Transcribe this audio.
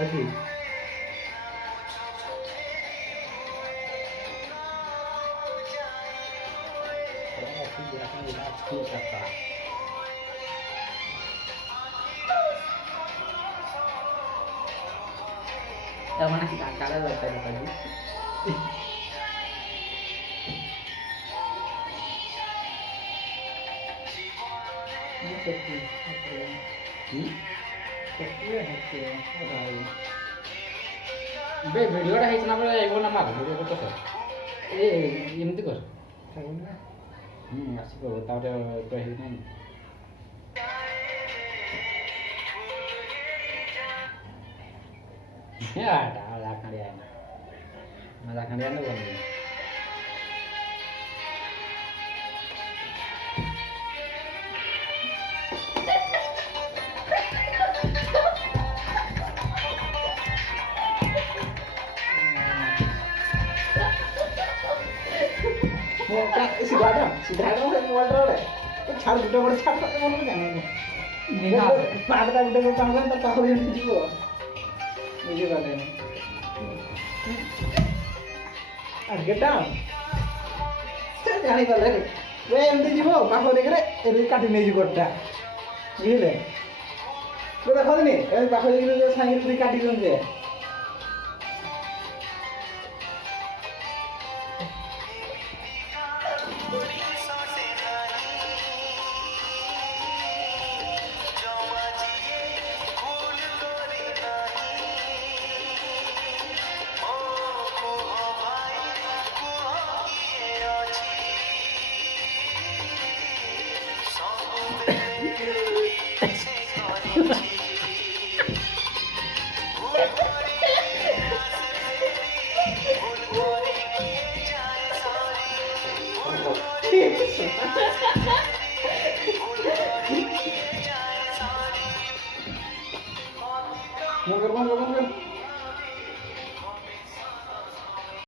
Así. Así ya kan udah asli kata. Yang mana kita kalah tadi tadi. Ini seperti apa ya? Seperti apa ya? ବେ ଭିଡ଼ିଓଟା ହେଇଛି ନା ପରେ ଆଇବ ନା ମାର ଭିଡ଼ିଓ କରୁଛ ସାର୍ ଏମିତି କର ଆସିବ ତାପରେ ତ ହେଇନାହିଁ ରାଖାଣ୍ଡିଆ ରାଖାଣ୍ଡିଆ ନା ଭଲ ସିଧା ମୋବାଇଲ ରେ ଛାଡ ଗୋଟେ ଗୋଟେ ଛାଡ ମନେ ଜାଣିନି ପାଦଟା ଗୋଟେ ଗୋଟେ କାମ ତା ପାଖକୁ ଯେମିତି ଯିବ ବୁଝିପାରିଲେନି ଆର୍ଗେଟା ଜାଣିପାରିଲେ ଏମିତି ଯିବ ପାଖ ଦେଖିଲେ ଏମିତି କାଟି ନେଇଯିବ ଗୋଟା ବୁଝିଲେ ଦେଖନି ଏ ପାଖ ଦେଖିଲେ ସାଙ୍ଗରେ କାଟି ଦିଅନ୍ତି Mau gerbang